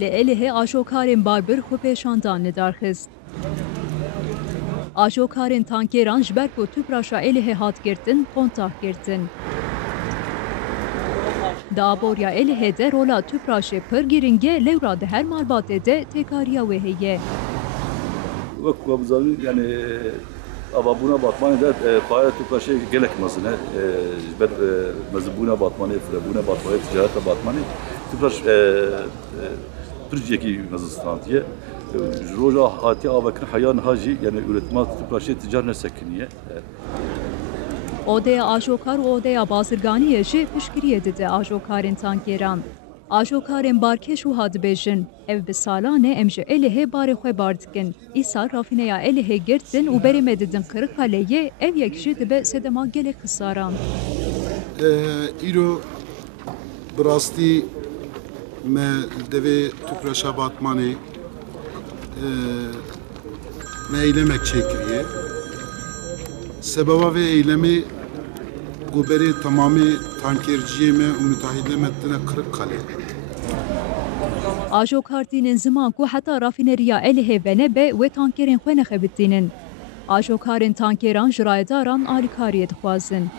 لی اله آشوکارین باربر خوپیشاندان ندارخست. آشوکارین تانکیران جبر کو توپراشا اله هات گرتن قونتاق گرتن. دابوریا اله ده رولا توپراشه پر گرینگه لیورا ده هر مالباته ده تکاریا وهیه. وقت وابزاوی یعنی آبابونا باتمانی ده پای توپراشه گلک مزنه بر مزبونا باتمانی فربونا باتمانی تجارت باتمانی توپراش Türkiye'deki Nazistan'diye Roja hati avakın hayan haji yani üretma tıpraşı ticaret sekiniye. Odaya aşokar odaya bazırgani jî pişkiriye dide aşokarên tankeran. Aşokarên barkeş û hadibêjin ev bi salane em ji elihê barê xwe bar dikin. Îsal rafîneya elihê girtin û berê me didin Kırıkkale'yê ev yek jî dibe sedema gelek xisaran. îro bi rastî me devê Tüpraşa Batmanê me eylemek çêkiriye. Sebeba vê eylemê goberê tamamê tankerciyê me û müteahhidê me tine Kırıkkale. Aşokartînên ziman ku heta rafîneriya elihê venebe wê tankerên xwe nexebitînin. Aşokarên tankeran ji rayedaran alîkariyê dixwazin.